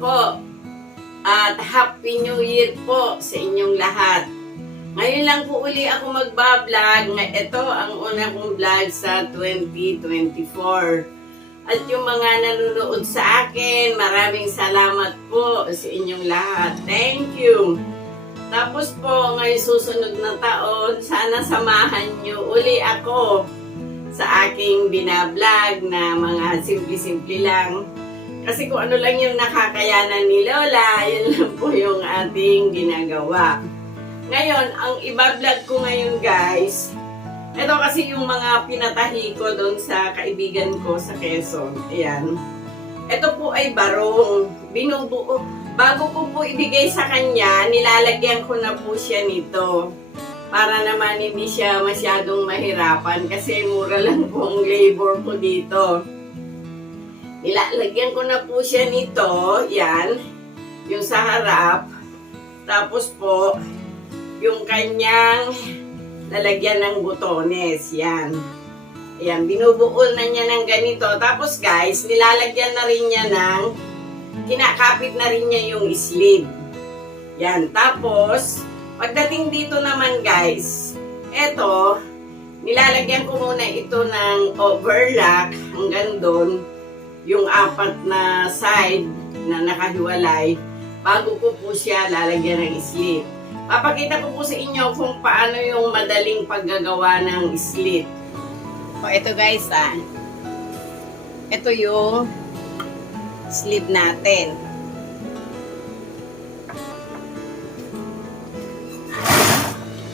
po at Happy New Year po sa inyong lahat. Ngayon lang po uli ako magbablog. Ito ang una kong vlog sa 2024. At yung mga nanonood sa akin, maraming salamat po sa inyong lahat. Thank you. Tapos po, ngayon susunod na taon, sana samahan nyo uli ako sa aking binablog na mga simple-simple lang. Kasi kung ano lang yung nakakayanan ni Lola, yun lang po yung ating ginagawa. Ngayon, ang ibablog ko ngayon guys, ito kasi yung mga pinatahi ko doon sa kaibigan ko sa Quezon. Ayan. Ito po ay barong. Binubuo. Bago ko po ibigay sa kanya, nilalagyan ko na po siya nito. Para naman hindi siya masyadong mahirapan kasi mura lang po ang labor ko dito. Nilalagyan ko na po siya nito. Yan. Yung sa harap. Tapos po, yung kanyang lalagyan ng butones. Yan. Ayan. Binubuo na niya ng ganito. Tapos guys, nilalagyan na rin niya ng kinakapit na rin niya yung sleeve. Yan. Tapos, pagdating dito naman guys, eto, nilalagyan ko muna ito ng overlock hanggang doon, yung apat na side na nakahiwalay, bago ko po siya lalagyan ng slit. Papakita ko po sa inyo kung paano yung madaling paggagawa ng slit. O, ito guys ito yung sleeve natin.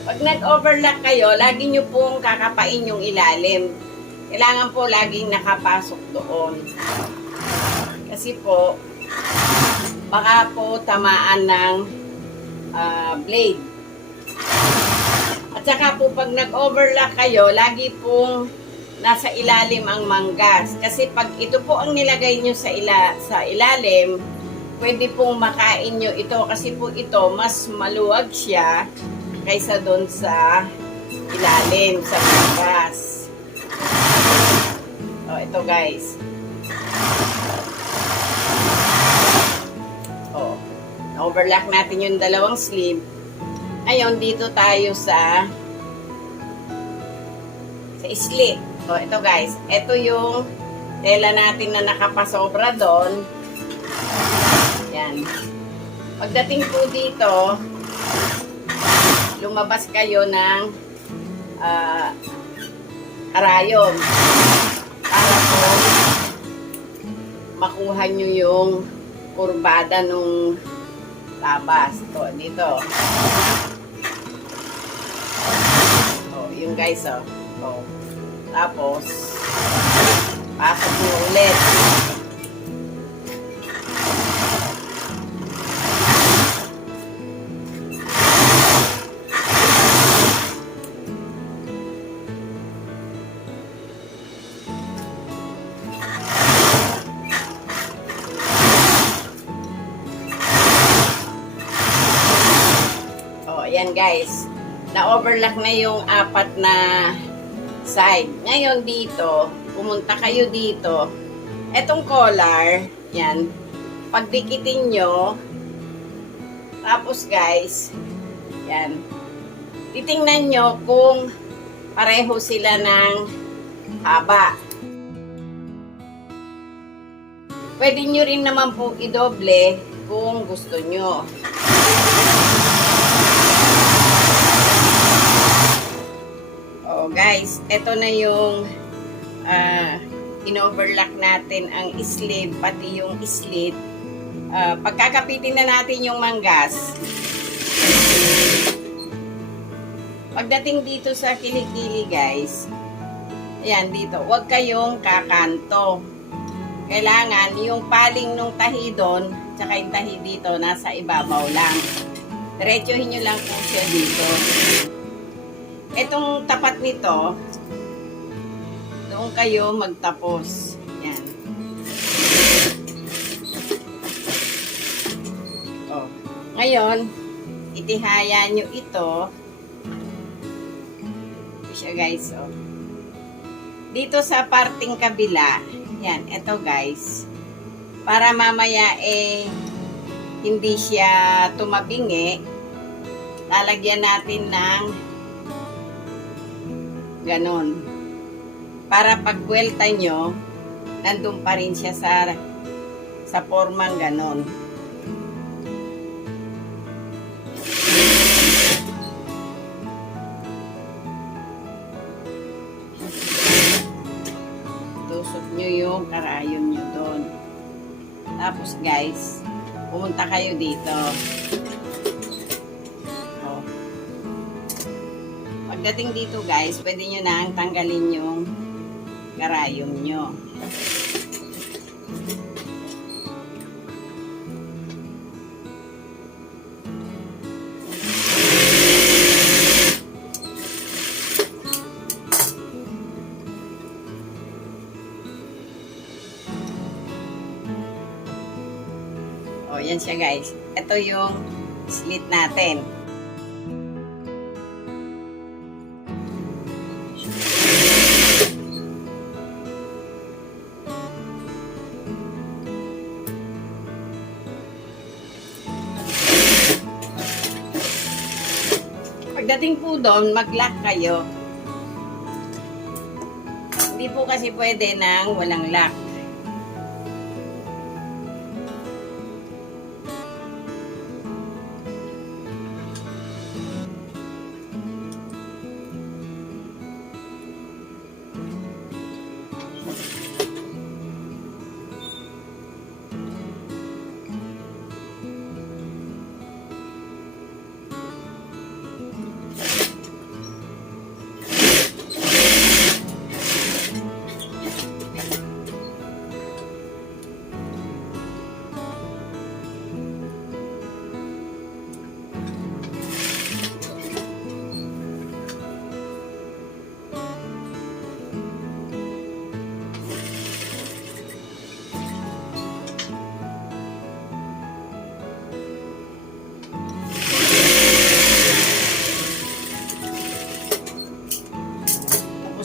Pag nag-overlock kayo, lagi nyo pong kakapain yung ilalim. Kailangan po laging nakapasok doon. Kasi po, baka po tamaan ng blade. At saka po pag nag-overlock kayo, lagi pong nasa ilalim ang manggas. Kasi pag ito po ang nilagay nyo sa ilalim, pwede pong makain nyo ito. Kasi po ito, mas maluwag siya kaysa doon sa ilalim, sa manggas. O, ito guys. O, overlock natin yung dalawang sleeve. Ngayon, dito tayo sa slit. O, ito guys. Ito yung tela natin na nakapasobra doon. Yan. Pagdating po dito, lumabas kayo ng karayom para po makuha nyo yung kurbada nung labas. Ito, dito. O, yung guys, o. O. Tapos, pasok nyo ulit. O, ayan guys. Na-overlock na yung apat na side. Ngayon dito, pumunta kayo dito. Etong collar, yan, pagdikitin nyo. Tapos guys, yan, titingnan nyo kung pareho sila ng haba. Pwede nyo rin naman po idoble kung gusto nyo. Guys, ito na yung in-overlock natin ang sleeve, pati yung slit. Pagkakapitin na natin yung manggas. Pagdating dito sa kilikili guys, ayan dito, huwag kayong kakanto. Kailangan yung paling nung tahi doon, tsaka yung tahi dito, nasa ibabaw lang. Diretsuhin nyo lang po siya dito. Itong tapat nito, doon kayo magtapos. Yan. O. Ngayon, itihaya nyo ito. Ito siya guys. O. Dito sa parting kabila, yan, ito guys. Para mamaya hindi siya tumabingi, lalagyan natin ng ganon. Para pag buwelta nyo, nandun pa rin siya sa formang ganon. Tusok nyo yung karayon nyo doon. Tapos guys, pumunta kayo dito. Oh. Pagdating dito guys, pwede nyo na tanggalin yung karayom nyo. O, yan siya guys. Ito yung slit natin. Pagdating po doon, mag-lock kayo. Hindi po kasi pwede nang walang lock.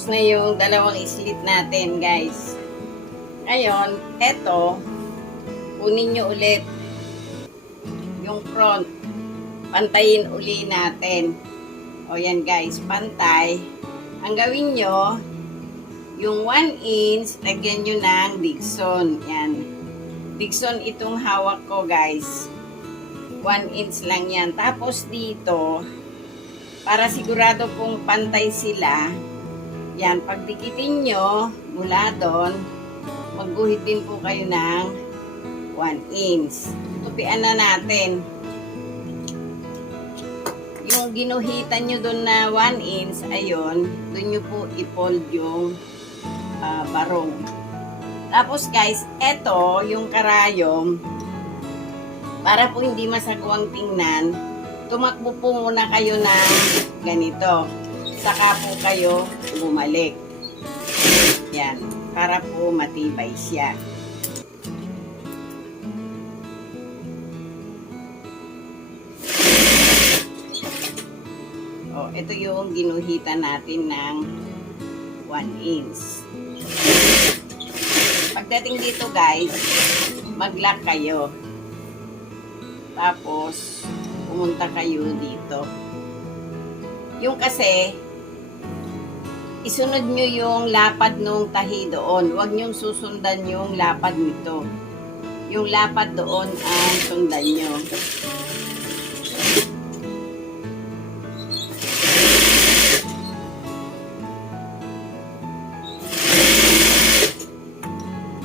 Na yung dalawang slit natin guys. Ngayon, eto kunin nyo ulit yung front, pantayin uli natin. O yan guys, pantay. Ang gawin nyo, yung 1 inch lagyan nyo ng Dixon. Yan, Dixon itong hawak ko guys, 1 inch lang yan. Tapos dito, para sigurado pong pantay sila, yan, pagdikitin nyo mula doon, magguhit din po kayo ng 1 inch. Tupian na natin. Yung ginuhitan nyo doon na 1 inch, ayun, doon nyo po i-fold yung barong. Tapos guys, eto, yung karayom, para po hindi masagwang tingnan, tumakbo po muna kayo ng ganito. Saka po kayo bumalik. Yan, para po matibay siya. O, ito yung ginuhitan natin ng 1 inch. Pagdating dito guys, mag-lock kayo. Tapos, pumunta kayo dito. Yung kasi, isunod nyo yung lapad nung tahi doon. Huwag nyo susundan yung lapad nito. Yung lapad doon ang sundan nyo.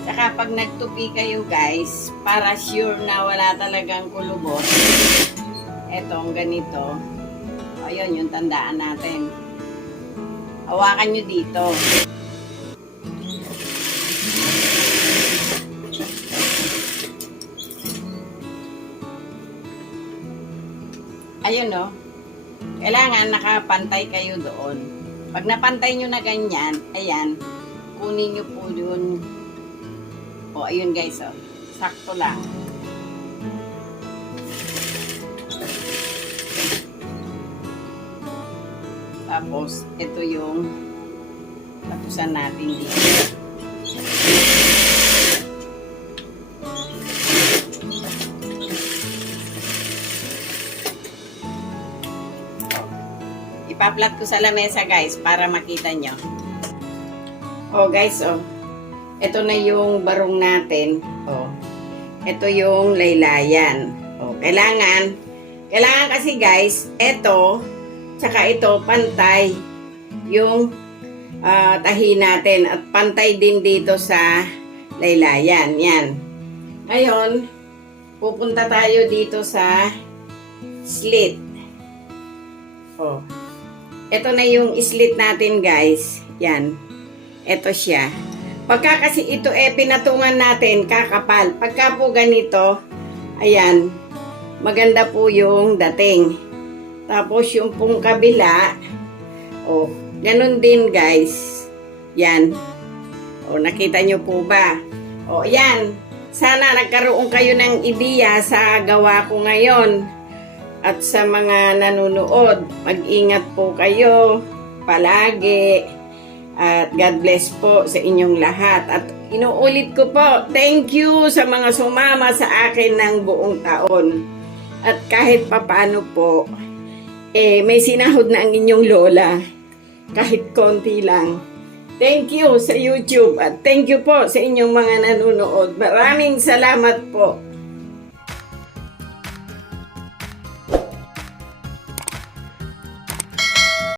Tsaka pag nagtupi kayo guys, para sure na wala talagang kulubot, etong ganito. Ayun, yung tandaan natin. Hawakan nyo dito. Ayun, no? Kailangan nakapantay kayo doon. Pag napantay nyo na ganyan, ayan, kunin nyo po yun. O, ayun guys, oh. Sakto lang. Tapos, ito yung tapusan natin dito. ipa-flat ko sa lamesa guys para makita nyo. Oh guys, oh. Ito na yung barong natin. Oh. Ito yung laylayan. Oh, kailangan kasi guys, ito, tsaka ito, pantay yung tahi natin at pantay din dito sa laylayan. Yan. Ngayon, pupunta tayo dito sa slit. Oh. Ito na yung slit natin guys. Yan. Ito siya. Pagka kasi ito pinatungan natin, kakapal. Pagka po ganito, ayan, maganda po yung dating. Tapos yung pong kabila, oh, ganun din guys. Yan. Oh, nakita nyo po ba? Oh, yan. Sana nagkaroon kayo ng ideya sa gawa ko ngayon. At sa mga nanonood, mag-ingat po kayo palagi. At God bless po sa inyong lahat. At inuulit ko po, thank you sa mga sumama sa akin ng buong taon. At kahit papaano po, may sinahod na ang inyong lola. Kahit konti lang. Thank you sa YouTube at thank you po sa inyong mga nanonood. Maraming salamat po.